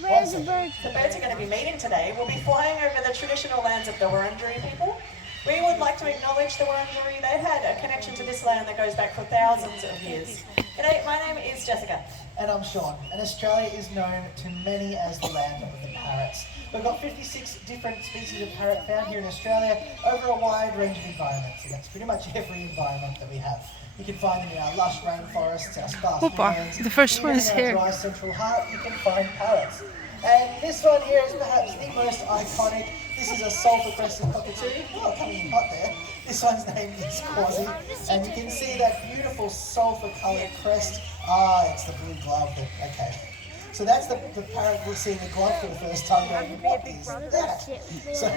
Where's the birds? The birds are going to be meeting today. We'll be flying over the traditional lands of the Wurundjeri people. We would like to acknowledge the Wurundjeri. They've had a connection to this land that goes back for thousands of years. G'day, my name is Jessica. And I'm Sean. And Australia is known to many as the land of the parrots. We've got 56 different species of parrot found here in Australia over a wide range of environments. And that's pretty much every environment that we have. You can find them in our lush rainforests, our sparse woodlands. The first one is here. In our dry central heart, you can find parrots. And this one here is perhaps the most iconic. This is a sulphur-crested cockatoo. Oh, coming in hot there. This one's name is Quasi. And you can see that beautiful sulphur-coloured crest. It's the blue glove. Okay. So that's the parrot we're seeing the glove for the first time going, what is that? So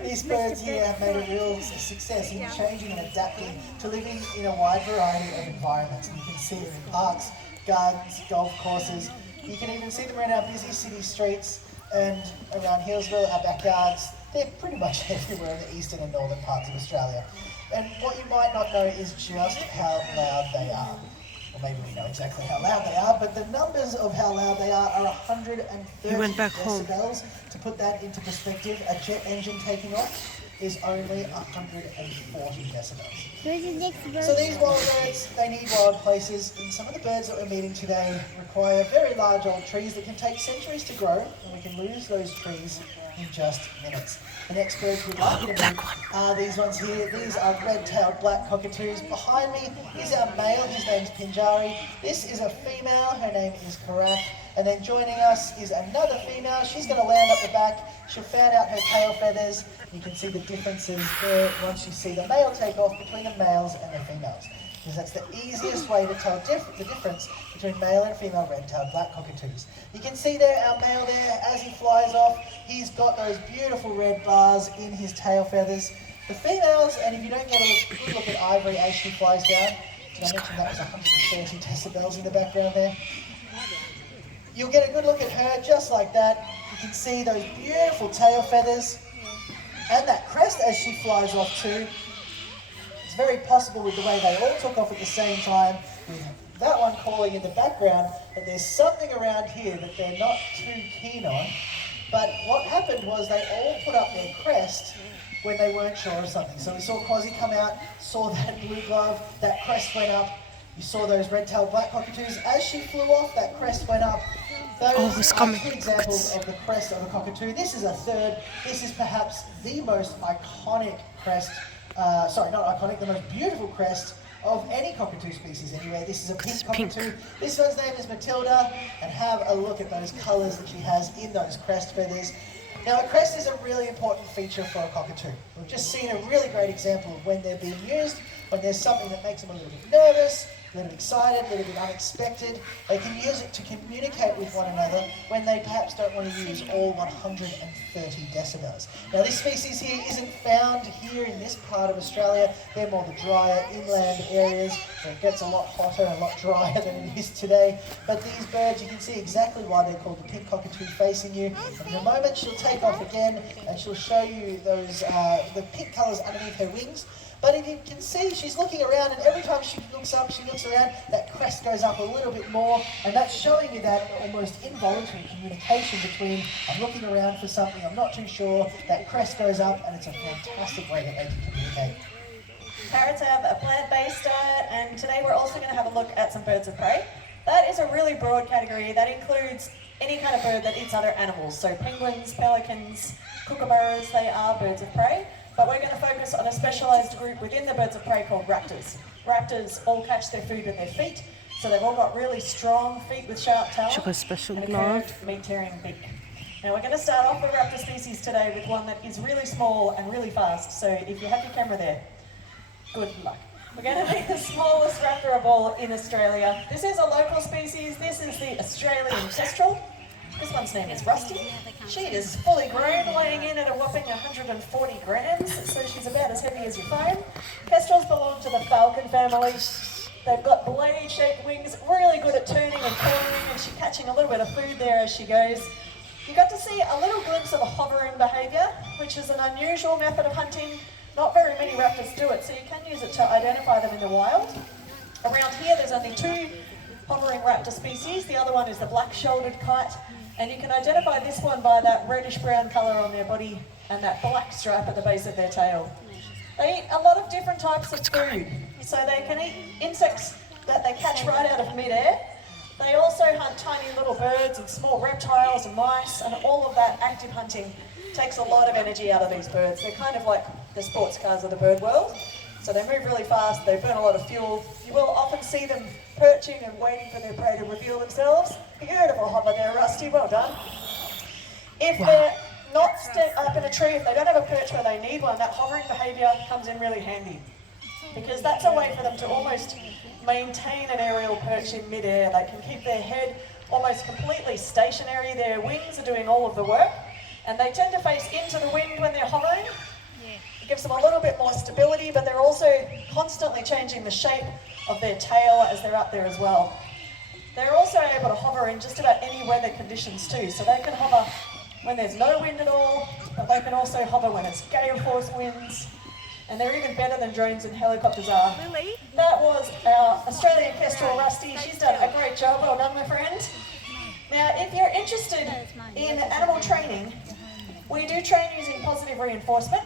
these birds here have made a real success in changing and adapting to living in a wide variety of environments. And you can see them in parks, gardens, golf courses. You can even see them around our busy city streets and around Healesville, our backyards. They're pretty much everywhere in the eastern and northern parts of Australia. And what you might not know is just how loud they are. Or maybe we know exactly how loud they are, but the numbers of how loud they are 130 decibels. To put that into perspective, a jet engine taking off is only 140 decibels. So these wild birds, they need wild places, and some of the birds that we're meeting today require very large old trees that can take centuries to grow, and we can lose those trees in just minutes. The next birds we'd like you to meet are these ones here. These are red-tailed black cockatoos. Behind me is our male, his name's Pinjari. This is a female, her name is Karak. And then joining us is another female. She's going to land up the back. She'll fan out her tail feathers. You can see the differences there once you see the male take off between the males and the females. Because that's the easiest way to tell the difference between male and female red-tailed black cockatoos. You can see there, our male there, as he flies off, he's got those beautiful red bars in his tail feathers. The females, and if you don't get a good look at Ivory as she flies down, did I mention that was 130 decibels in the background there? You'll get a good look at her just like that. You can see those beautiful tail feathers and that crest as she flies off too. It's very possible with the way they all took off at the same time, with that one calling in the background, that there's something around here that they're not too keen on. But what happened was they all put up their crest when they weren't sure of something. So we saw Quasi come out, saw that blue glove, that crest went up. You saw those red-tailed black cockatoos. As she flew off, that crest went up. Those are two examples of the crest of a cockatoo. This is a third. This is perhaps the most iconic crest, the most beautiful crest of any cockatoo species anyway. This is a pink cockatoo. This one's name is Matilda, and have a look at those colours that she has in those crest feathers. Now, a crest is a really important feature for a cockatoo. We've just seen a really great example of when they're being used, when there's something that makes them a little bit nervous, a little bit excited, a little bit unexpected. They can use it to communicate with one another when they perhaps don't want to use all 130 decibels. Now, this species here isn't found here in this part of Australia. They're more the drier inland areas where it gets a lot hotter and a lot drier than it is today. But these birds, you can see exactly why they're called the pink cockatoo facing you. And in a moment, she'll take off again and she'll show you those the pink colours underneath her wings. But if you can see, she's looking around, and every time she looks up, she looks around, that crest goes up a little bit more, and that's showing you that almost involuntary communication between, I'm looking around for something, I'm not too sure, that crest goes up, and it's a fantastic way that they can communicate. Parrots have a plant-based diet, and today we're also going to have a look at some birds of prey. That is a really broad category. That includes any kind of bird that eats other animals. So penguins, pelicans, kookaburras, they are birds of prey. But we're going to focus on a specialised group within the birds of prey called raptors. Raptors all catch their food with their feet, so they've all got really strong feet with sharp talons and a curved, meat-tearing beak. Now we're going to start off the raptor species today with one that is really small and really fast, so if you have your camera there, good luck. We're going to meet the smallest raptor of all in Australia. This is a local species. This is the Australian kestrel. This one's name is Rusty. She is fully grown, weighing in at a whopping 140 grams, so she's about as heavy as your phone. Kestrels belong to the falcon family. They've got blade-shaped wings, really good at turning and turning, and she's catching a little bit of food there as she goes. You got to see a little glimpse of a hovering behaviour, which is an unusual method of hunting. Not very many raptors do it, so you can use it to identify them in the wild. Around here, there's only two hovering raptor species. The other one is the black-shouldered kite. And you can identify this one by that reddish-brown colour on their body and that black stripe at the base of their tail. They eat a lot of different types of food. So they can eat insects that they catch right out of mid-air. They also hunt tiny little birds and small reptiles and mice, and all of that active hunting takes a lot of energy out of these birds. They're kind of like the sports cars of the bird world. So they move really fast, they burn a lot of fuel. You will often see them perching and waiting for their prey to reveal themselves. Beautiful hover there, Rusty, well done. If they're not up in a tree, if they don't have a perch where they need one, that hovering behaviour comes in really handy. Because that's a way for them to almost maintain an aerial perch in mid-air. They can keep their head almost completely stationary. Their wings are doing all of the work. And they tend to face into the wind when they're hovering. It gives them a little bit more stability, but they're also constantly changing the shape of their tail as they're up there as well. They're also able to hover in just about any weather conditions too. So they can hover when there's no wind at all, but they can also hover when it's gale force winds. And they're even better than drones and helicopters are. That was our Australian Kestrel, Rusty. She's done a great job. Well done, my friend. Now, if you're interested in animal training, we do train using positive reinforcement.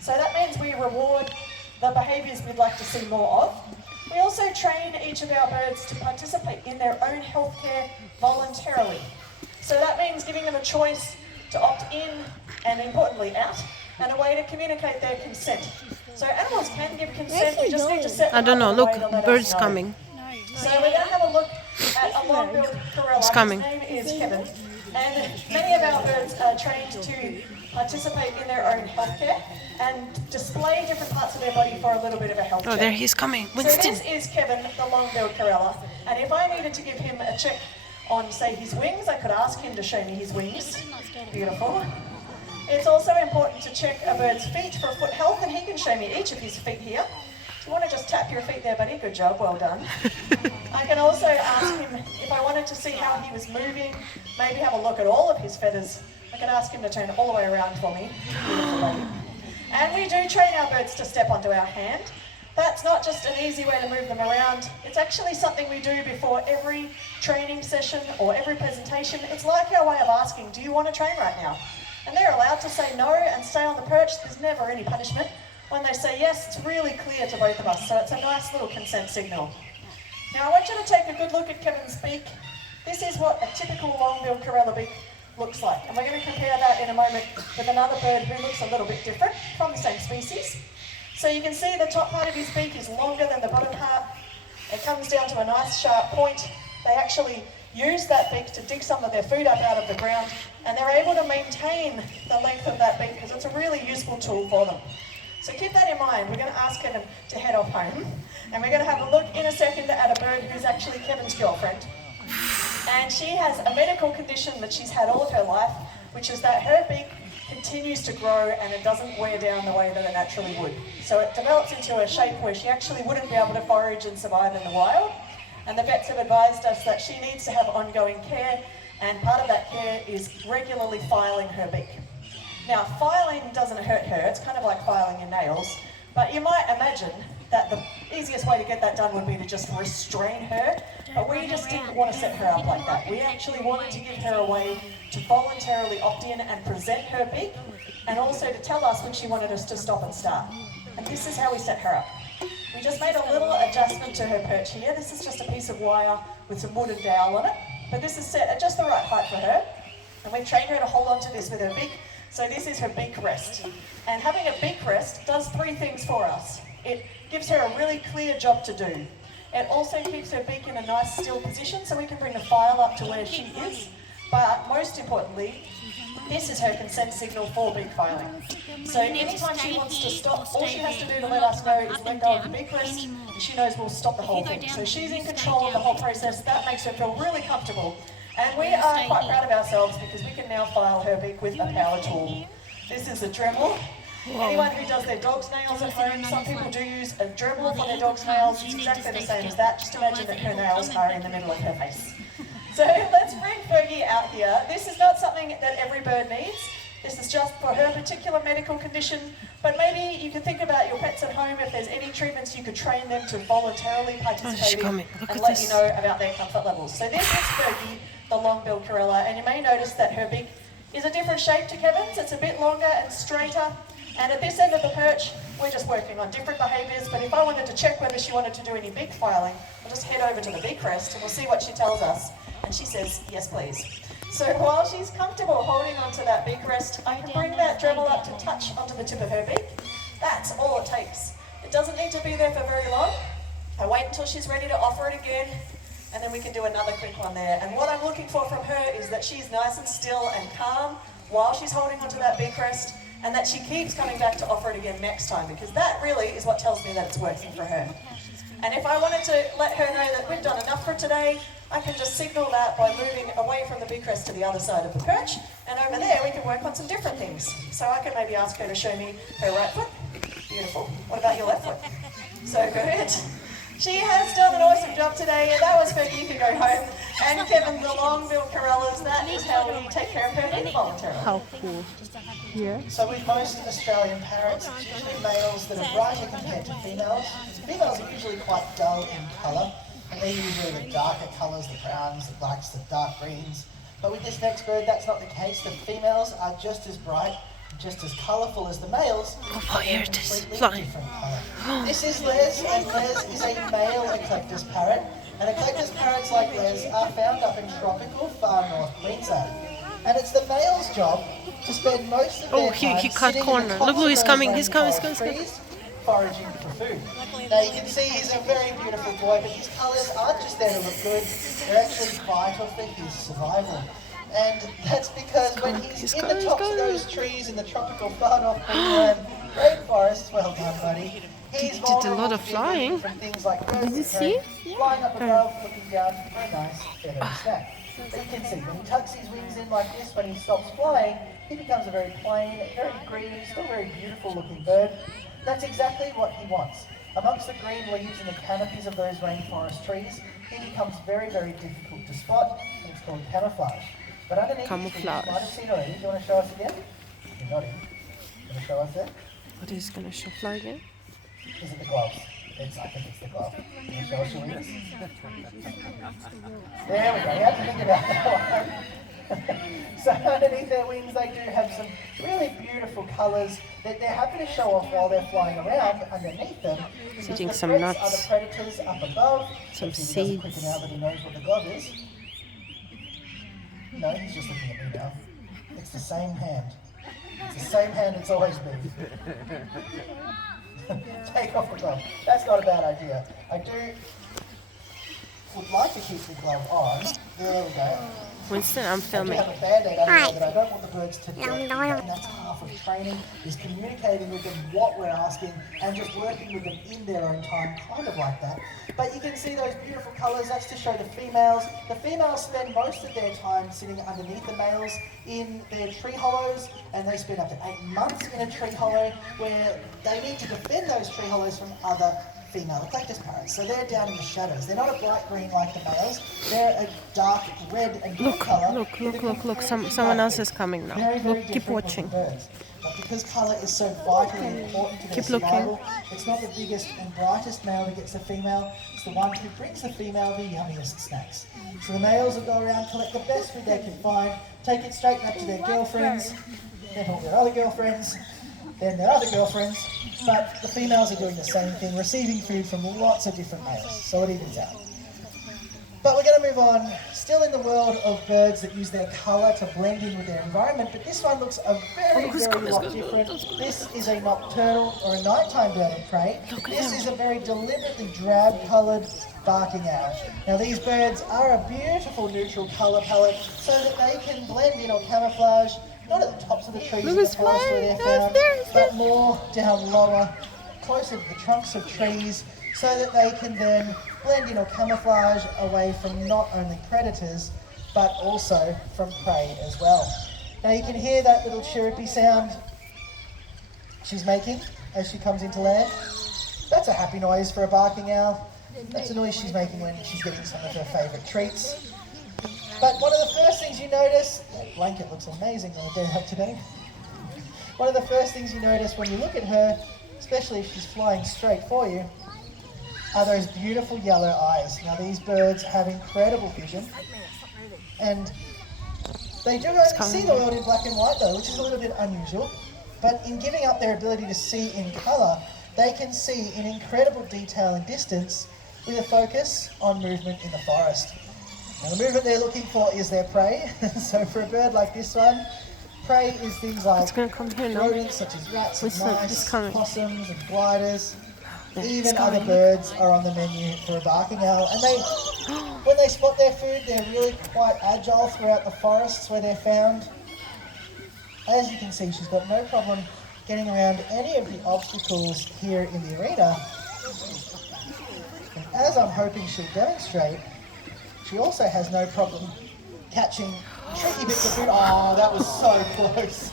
So that means we reward the behaviours we'd like to see more of. We also train each of our birds to participate in their own healthcare voluntarily. So that means giving them a choice to opt in and, importantly, out, and a way to communicate their consent. So animals can give consent, we just need to set them I don't know, up in a look, way to let bird's us know. coming. So we're going to have a look at a long-billed corella. It's coming. His name is Kevin. And many of our birds are trained to participate in their own healthcare and display different parts of their body for a little bit of a health Oh, check. there he's coming. So Winston. this is Kevin, the long-billed corella. And if I needed to give him a check on, say, his wings, I could ask him to show me his wings. Beautiful. It's also important to check a bird's feet for foot health, and he can show me each of his feet here. Do you want to just tap your feet there, buddy? Good job, well done. I can also ask him if I wanted to see how he was moving, maybe have a look at all of his feathers. I could ask him to turn all the way around for me. Beautiful, buddy. And we do train our birds to step onto our hand. That's not just an easy way to move them around. It's actually something we do before every training session or every presentation. It's like our way of asking, do you want to train right now? And they're allowed to say no and stay on the perch. There's never any punishment. When they say yes, it's really clear to both of us. So it's a nice little consent signal. Now I want you to take a good look at Kevin's beak. This is what a typical long-billed corella beak looks like. And we're going to compare that in a moment with another bird who looks a little bit different from the same species. So you can see the top part of his beak is longer than the bottom part. It comes down to a nice sharp point. They actually use that beak to dig some of their food up out of the ground, and they're able to maintain the length of that beak because it's a really useful tool for them. So keep that in mind. We're going to ask Kevin to head off home, and we're going to have a look in a second at a bird who's actually Kevin's girlfriend. And she has a medical condition that she's had all of her life, which is that her beak continues to grow and it doesn't wear down the way that it naturally would. So it develops into a shape where she actually wouldn't be able to forage and survive in the wild. And the vets have advised us that she needs to have ongoing care, and part of that care is regularly filing her beak. Now, filing doesn't hurt her, it's kind of like filing your nails, but you might imagine that the easiest way to get that done would be to just restrain her, but we just didn't want to set her up like that. We actually wanted to give her a way to voluntarily opt in and present her beak, and also to tell us when she wanted us to stop and start. And this is how we set her up. We just made a little adjustment to her perch here. This is just a piece of wire with some wooden dowel on it, but this is set at just the right height for her. And we've trained her to hold on to this with her beak. So this is her beak rest. And having a beak rest does three things for us. It gives her a really clear job to do. It also keeps her beak in a nice still position so we can bring the file up to where she is. But most importantly, this is her consent signal for beak filing. So anytime she wants to stop, all she has to do to let us know is let go of the beak rest, and she knows we'll stop the whole thing. So she's in control of the whole process. That makes her feel really comfortable. And we are quite proud of ourselves because we can now file her beak with a power tool. This is a Dremel. Anyone who does their dog's nails at home, some people do use a Dremel for their dog's nails. It's exactly the same as that. Just imagine that her nails are in the middle of her face. So let's bring Fergie out here. This is not something that every bird needs. This is just for her particular medical condition. But maybe you could think about your pets at home, if there's any treatments you could train them to voluntarily participate in and let you know about their comfort levels. So this is Fergie, the long-billed corella, and you may notice that her beak is a different shape to Kevin's. It's a bit longer and straighter. And at this end of the perch, we're just working on different behaviours, but if I wanted to check whether she wanted to do any beak filing, I'll just head over to the beak rest and we'll see what she tells us. And she says, yes please. So while she's comfortable holding onto that beak rest, I can bring that Dremel up to touch onto the tip of her beak. That's all it takes. It doesn't need to be there for very long. I wait until she's ready to offer it again, and then we can do another quick one there. And what I'm looking for from her is that she's nice and still and calm while she's holding onto that beak rest, and that she keeps coming back to offer it again next time, because that really is what tells me that it's working for her. And if I wanted to let her know that we've done enough for today, I can just signal that by moving away from the beak rest to the other side of the perch, and over there we can work on some different things. So I can maybe ask her to show me her right foot. Beautiful. What about your left foot? So good. She has done an awesome job today, and that was Fergie. You can go home. And Kevin, the long-billed corellas, that is how we take care of her involuntarily. How cool. Yeah. So with most Australian parrots, it's usually males that are brighter compared to females. Females are usually quite dull in colour, and they're usually the darker colours, the browns, the blacks, the dark greens. But with this next bird, that's not the case. The females are just as bright, just as colourful as the males, Oh, here it is, completely flying. different colour. This is Les, and Les is a male Eclectus parrot. And Eclectus parrots like Les are found up in tropical far north Queensland. And it's the male's job to spend most of their time he cut sitting corner. in the tops Look, of he's those coming, he's coming, rainforest he's coming. trees, foraging for food. Now you can see he's a very beautiful boy, but his colours aren't just there to look good, they're actually vital for his survival. And that's because when he's in the tops of those trees in the tropical far north Queensland rainforest, well done buddy, he's Did a lot of vulnerable to flying. different things like birds Did you and see? prey, flying up above, looking down for a nice bit of a snack. But you can see when he tucks his wings in like this, when he stops flying, he becomes a very plain, very green, still very beautiful looking bird. That's exactly what he wants. Amongst the green leaves and the canopies of those rainforest trees, he becomes very, very difficult to spot, and it's called camouflage. But underneath the trees, you might have seen already. Do you want to show us again? You're nodding. You want to show us there? What is gonna show fly again? Is it the gloves? I think it's the glove. Can you show us your wings? There we go. You have to think about that one. So underneath their wings, they do have some really beautiful colours that they're happy to show off while they're flying around underneath them. Eating The some threats nuts. are the predators up above. Some If he doesn't seeds. quicken out that he knows what the glove is. No, he's just looking at me now. It's the same hand. It's the same hand it's always been. Take off the glove. That's not a bad idea. I would like to keep the glove on. There we go. Winston, I'm I do filming. have a band-aid under there that I don't want the birds to get. And that's half of training, is communicating with them what we're asking and just working with them in their own time, kind of like that. But you can see those beautiful colours, that's to show the females. The females spend most of their time sitting underneath the males in their tree hollows, and they spend up to 8 months in a tree hollow where they need to defend those tree hollows from other female Eclectus parrots. So they're down in the shadows. They're not a bright green like the males. They're a dark red and blue colour. Look. Someone else is coming now. Very, very Look, keep different watching. looking birds. But because colour is so vitally important to their Keep looking. survival, it's not the biggest and brightest male that gets the female, it's the one who brings the female the yummiest snacks. So the males will go around, collect the best food they can find, take it straight back to their girlfriends, then all their other girlfriends, then their other girlfriends, but the females are doing the same thing, receiving food from lots of different males, so it evens out. But we're going to move on, still in the world of birds that use their colour to blend in with their environment, but this one looks a very lot different. This is a nocturnal or a nighttime bird of prey. This is a very deliberately drab-coloured barking owl. Now these birds are a beautiful neutral colour palette so that they can blend in or camouflage, not at the tops of the trees in the forest where they're found, but more down lower, closer to the trunks of trees, so that they can then blend in or camouflage away from not only predators, but also from prey as well. Now you can hear that little chirrupy sound she's making as she comes into land. That's a happy noise for a barking owl. That's a noise she's making when she's getting some of her favourite treats. But one of the first things you notice, that blanket looks amazing on a day like today. one of the first things you notice when you look at her, especially if she's flying straight for you, are those beautiful yellow eyes. Now these birds have incredible vision, and they do only see the world in black and white though, which is a little bit unusual. But in giving up their ability to see in colour, they can see in incredible detail and distance with a focus on movement in the forest. Now the movement they're looking for is their prey. So for a bird like this one, prey is things like rodents such as rats and mice, possums and gliders. Even other birds are on the menu for a barking owl. And when they spot their food, they're really quite agile throughout the forests where they're found. As you can see, she's got no problem getting around any of the obstacles here in the arena. And as I'm hoping she'll demonstrate, she also has no problem catching tricky bits of food. Oh, that was so close.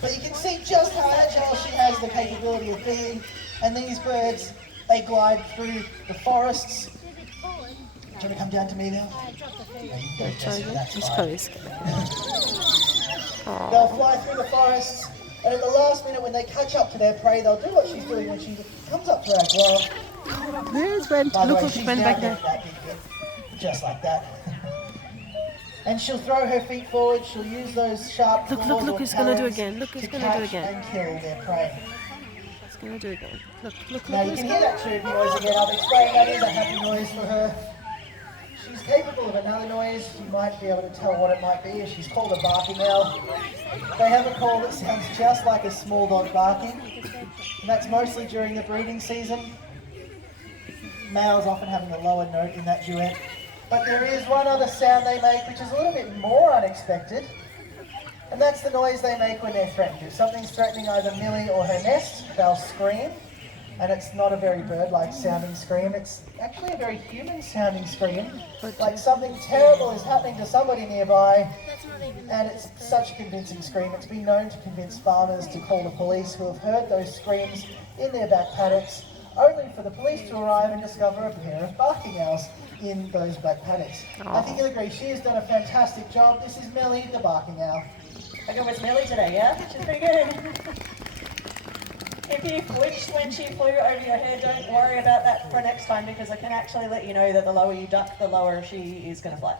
But you can see just how agile she has the capability of being. And these birds, they glide through the forests. Do you want to come down to me now? They'll fly through the forests, and at the last minute when they catch up to their prey, they'll do what she's doing when she comes up to our glove. Where's Red? Look what's went back there. That big bit, just like that. And she'll throw her feet forward, she'll use those sharp claws Look, he's gonna do again. Look, he's gonna do again. And kill their prey. Gonna do again. Look. Now you can hear that chirpy noise again. I've explained that is a happy noise for her. She's capable of another noise. You might be able to tell what it might be. She's called a barking owl. They have a call that sounds just like a small dog barking. And that's mostly during the breeding season. Males often having a lower note in that duet. But there is one other sound they make which is a little bit more unexpected. And that's the noise they make when they're threatened. If something's threatening either Millie or her nest, they'll scream. And it's not a very bird-like sounding scream. It's actually a very human sounding scream. Like something terrible is happening to somebody nearby. And it's such a convincing scream. It's been known to convince farmers to call the police who have heard those screams in their back paddocks, only for the police to arrive and discover a pair of barking owls in those back paddocks. I think you'll agree, she has done a fantastic job. This is Millie, the barking owl. I go with Millie today, yeah? She's pretty good. If you flinched when she flew over your head, don't worry about that for next time, because I can actually let you know that the lower you duck, the lower she is going to fly.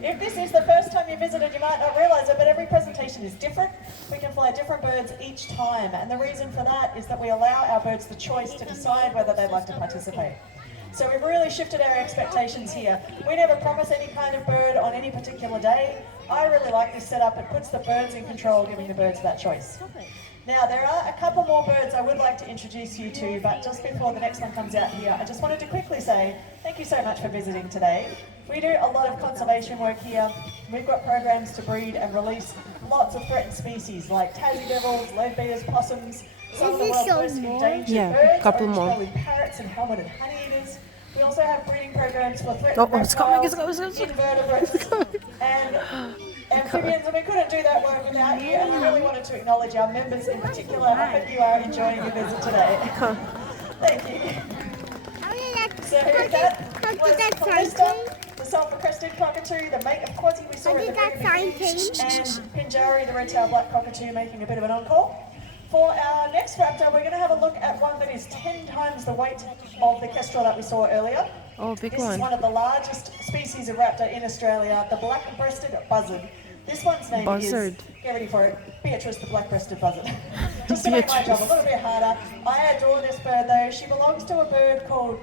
If this is the first time you visited, you might not realise it, but every presentation is different. We can fly different birds each time, and the reason for that is that we allow our birds the choice to decide whether they'd like to participate. So we've really shifted our expectations here. We never promise any kind of bird on any particular day. I really like this setup. It puts the birds in control, giving the birds that choice. Now, there are a couple more birds I would like to introduce you to, but just before the next one comes out here, I just wanted to quickly say thank you so much for visiting today. We do a lot of conservation work here. We've got programs to breed and release lots of threatened species like Tassie devils, leadbeaters, possums, some of the world's most endangered birds, orange-bellied parrots and helmeted honeyeaters. We also have breeding programs for threatened reptiles, invertebrates, and amphibians, and we couldn't do that work without you, and we really wanted to acknowledge our members in particular. I hope you are enjoying your visit today. Thank you. So that was Callista, the sulphur-crested cockatoo, the mate of Quasi we saw at the very beginning, and Pinjari, the red-tailed black cockatoo, making a bit of an encore. For our next raptor, we're going to have a look at one that is 10 times the weight of the kestrel that we saw earlier. Oh, big this one. This is one of the largest species of raptor in Australia, the black-breasted buzzard. This one's name is, get ready for it, Beatrice the black-breasted buzzard. Just to make my job a little bit harder, I adore this bird though. She belongs to a group called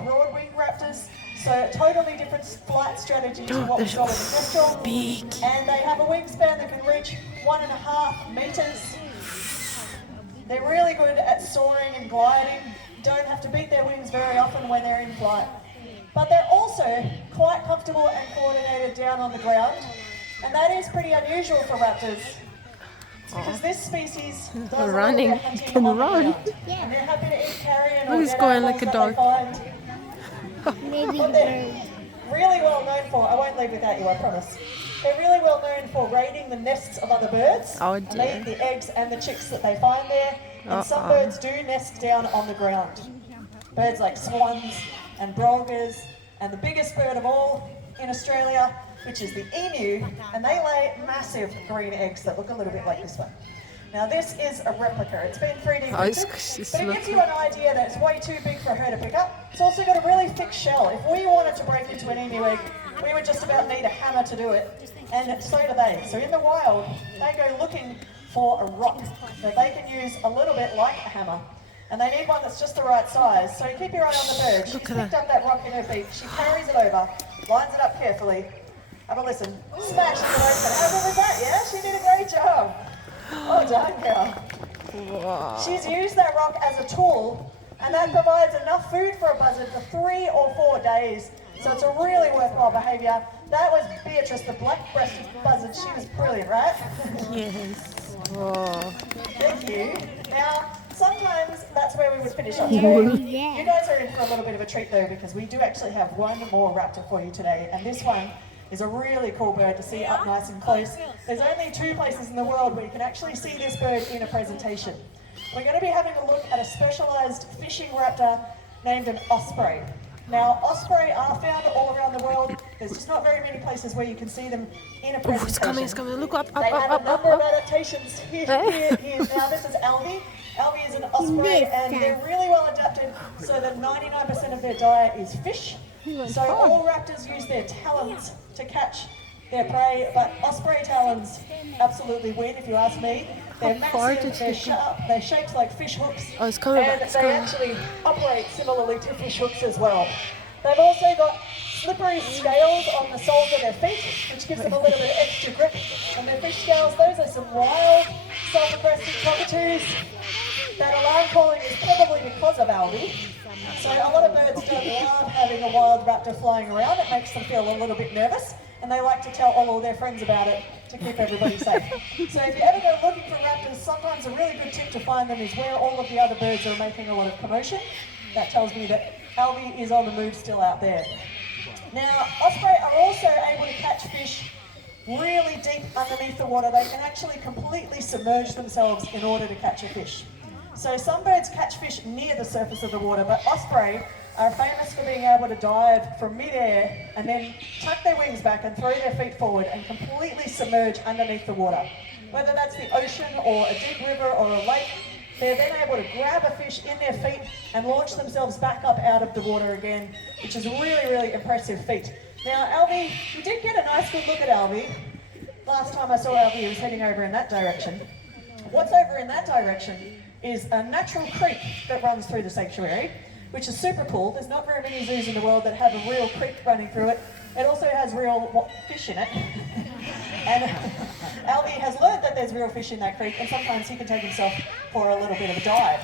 Broadwing Raptors. So totally different flight strategy to what we saw with the kestrel. Big. And they have a wingspan that can reach 1.5 meters. They're really good at soaring and gliding. Don't have to beat their wings very often when they're in flight. But they're also quite comfortable and coordinated down on the ground. And that is pretty unusual for raptors. Because this species does a lot of their hunting on the ground. And they're happy to eat carrion or dead animals that they find. What they're really well known for, I won't leave without you, I promise. They're really well known for raiding the nests of other birds. Oh, and they eat the eggs and the chicks that they find there. And some birds do nest down on the ground. Birds like swans and brolgers and the biggest bird of all in Australia, which is the emu, and they lay massive green eggs that look a little bit like this one. Now this is a replica. It's been 3D printed, but it gives you an idea that it's way too big for her to pick up. It's also got a really thick shell. If we wanted to break into an emu egg, we would just about need a hammer to do it, and so do they. So in the wild, they go looking for a rock that they can use a little bit like a hammer. And they need one that's just the right size. So keep your eye on the bird. She's picked up that rock in her beak. She carries it over, lines it up carefully. Have a listen. Smashes it open. How good was that? Yeah, she did a great job. Well done, girl. Wow. She's used that rock as a tool, and that provides enough food for a buzzard for 3 or 4 days. So it's a really worthwhile behaviour. That was Beatrice, the black-breasted buzzard. She was brilliant, right? Yes. Oh. Thank you. Now, sometimes that's where we would finish up today. Yeah. You guys are in for a little bit of a treat though, because we do actually have one more raptor for you today, and this one is a really cool bird to see up nice and close. There's only 2 places in the world where you can actually see this bird in a presentation. We're going to be having a look at a specialised fishing raptor named an osprey. Now, osprey are found all around the world. There's just not very many places where you can see them in a Oh, presentation. it's coming, it's coming. Look up, They up, have up, a up, number up, of up. adaptations here. Now this is Albie. Albie is an osprey, and they're really well adapted so that 99% of their diet is fish. So all raptors use their talons to catch their prey, but osprey talons absolutely win if you ask me. They're far massive, did they're she sharp, they're shaped like fish hooks, Oh, it's coming and back, it's they coming. actually operate similarly to fish hooks as well. They've also got slippery scales on the soles of their feet, which gives them a little bit of extra grip. And their fish scales, those are some wild, self-aggressive cockatoos. That alarm calling is probably because of Albie. So a lot of birds don't love having a wild raptor flying around. It makes them feel a little bit nervous, and they like to tell all of their friends about it to keep everybody safe. So if you ever go looking for raptors, sometimes a really good tip to find them is where all of the other birds are making a lot of commotion. That tells me that Albie is on the move still out there. Now, osprey are also able to catch fish really deep underneath the water. They can actually completely submerge themselves in order to catch a fish. So some birds catch fish near the surface of the water, but osprey are famous for being able to dive from mid-air and then tuck their wings back and throw their feet forward and completely submerge underneath the water. Whether that's the ocean or a deep river or a lake, they're then able to grab a fish in their feet and launch themselves back up out of the water again, which is a really, really impressive feat. Now, Albie, you did get a nice good look at Albie. Last time I saw Albie, he was heading over in that direction. What's over in that direction is a natural creek that runs through the sanctuary, which is super cool. There's not very many zoos in the world that have a real creek running through it. It also has real fish in it. And Albie has learned that there's real fish in that creek, and sometimes he can take himself for a little bit of a dive.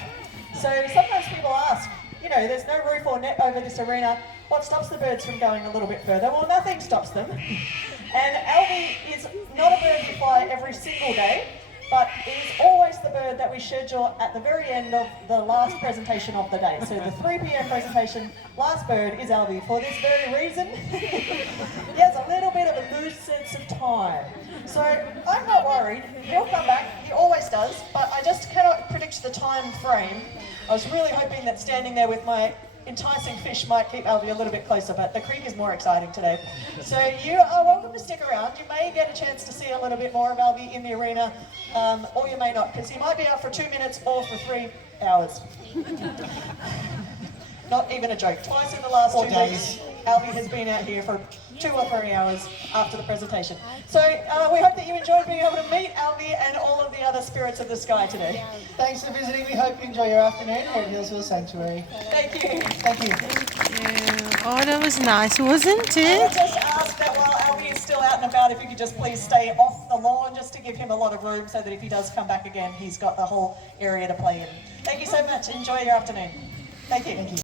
So sometimes people ask, you know, there's no roof or net over this arena, what stops the birds from going a little bit further? Well, nothing stops them. And Albie is not a bird we fly every single day, but it is always the bird that we schedule at the very end of the last presentation of the day. So the 3 p.m. presentation, last bird is Albie for this very reason. He has a little bit of a loose sense of time. So I'm not worried, he'll come back, he always does, but I just cannot predict the time frame. I was really hoping that standing there with my enticing fish might keep Albie a little bit closer, but the creek is more exciting today. So you are welcome to stick around. You may get a chance to see a little bit more of Albie in the arena, or you may not, because he might be out for 2 minutes or for 3 hours. Not even a joke. Twice in the last 2 days, Albie has been out here for 2 or 3 hours after the presentation. So we hope that you enjoyed being able to meet Albie and all of the other spirits of the sky today. Thanks for visiting. We hope you enjoy your afternoon here at Healesville Sanctuary. Thank you. Thank you. Yeah. Oh, that was nice, wasn't I would it? just ask that while Albie is still out and about, if you could just please stay off the lawn, just to give him a lot of room, so that if he does come back again, he's got the whole area to play in. Thank you so much. Enjoy your afternoon. Thank you.